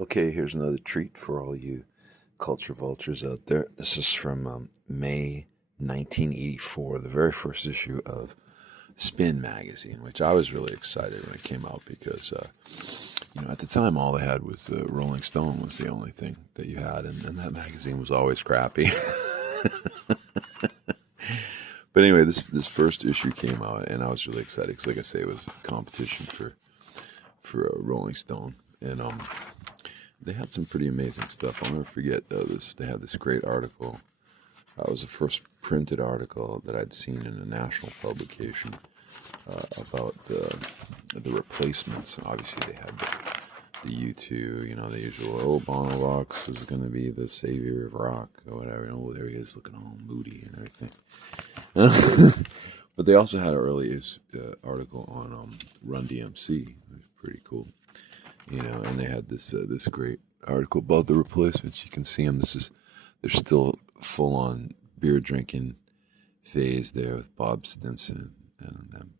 Okay, here's another treat for all you culture vultures out there. This is from May 1984, the very first issue of Spin magazine, which I was really excited when it came out because, at the time all they had was the Rolling Stone was the only thing that you had, and that magazine was always crappy. But anyway, this first issue came out, and I was really excited because, like I say, it was a competition for a Rolling Stone, and they had some pretty amazing stuff. I'll never forget this. They had this great article. It was the first printed article that I'd seen in a national publication about the replacements. Obviously, they had the U2, the usual, Bono Rocks is going to be the savior of rock, or whatever. There he is looking all moody and everything. But they also had an early article on Run DMC. It was pretty cool. And they had this great article about the replacements. You can see them. They're still full on beer drinking phase there with Bob Stinson and them.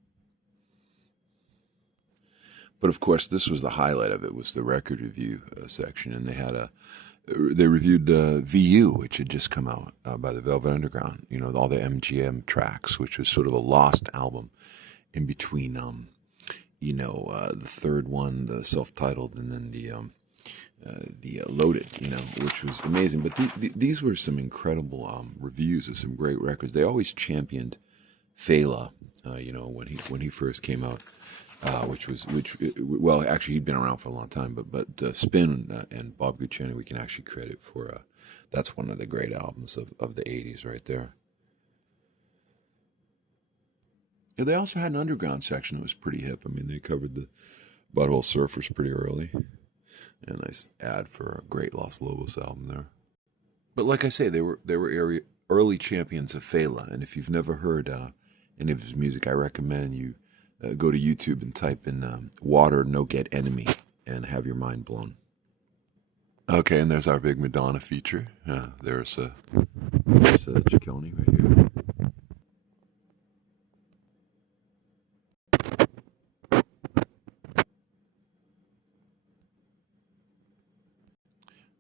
But of course, this was the highlight of it, was the record review section, and they reviewed VU, which had just come out by the Velvet Underground. All the MGM tracks, which was sort of a lost album in between. The third one, the self-titled, and then the Loaded, which was amazing. But these were some incredible reviews of some great records. They always championed Fela, when he first came out, actually he'd been around for a long time, but Spin and Bob Guccione we can actually credit for. That's one of the great albums of the '80s right there. Yeah, they also had an underground section that was pretty hip. I mean, they covered the Butthole Surfers pretty early. And a nice ad for a great Los Lobos album there. But like I say, they were early champions of Fela. And if you've never heard any of his music, I recommend you go to YouTube and type in Water No Get Enemy and have your mind blown. Okay, and there's our big Madonna feature. There's Ciccone right here.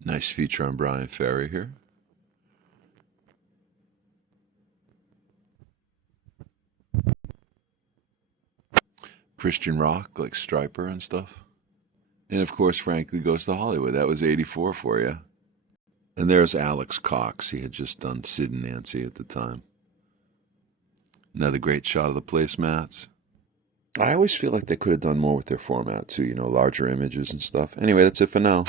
Nice feature on Brian Ferry here. Christian rock, like Stryper and stuff. And of course, Frankly Goes to Hollywood. That was '84 for you. And there's Alex Cox. He had just done Sid and Nancy at the time. Another great shot of the placemats. I always feel like they could have done more with their format too, larger images and stuff. Anyway, that's it for now.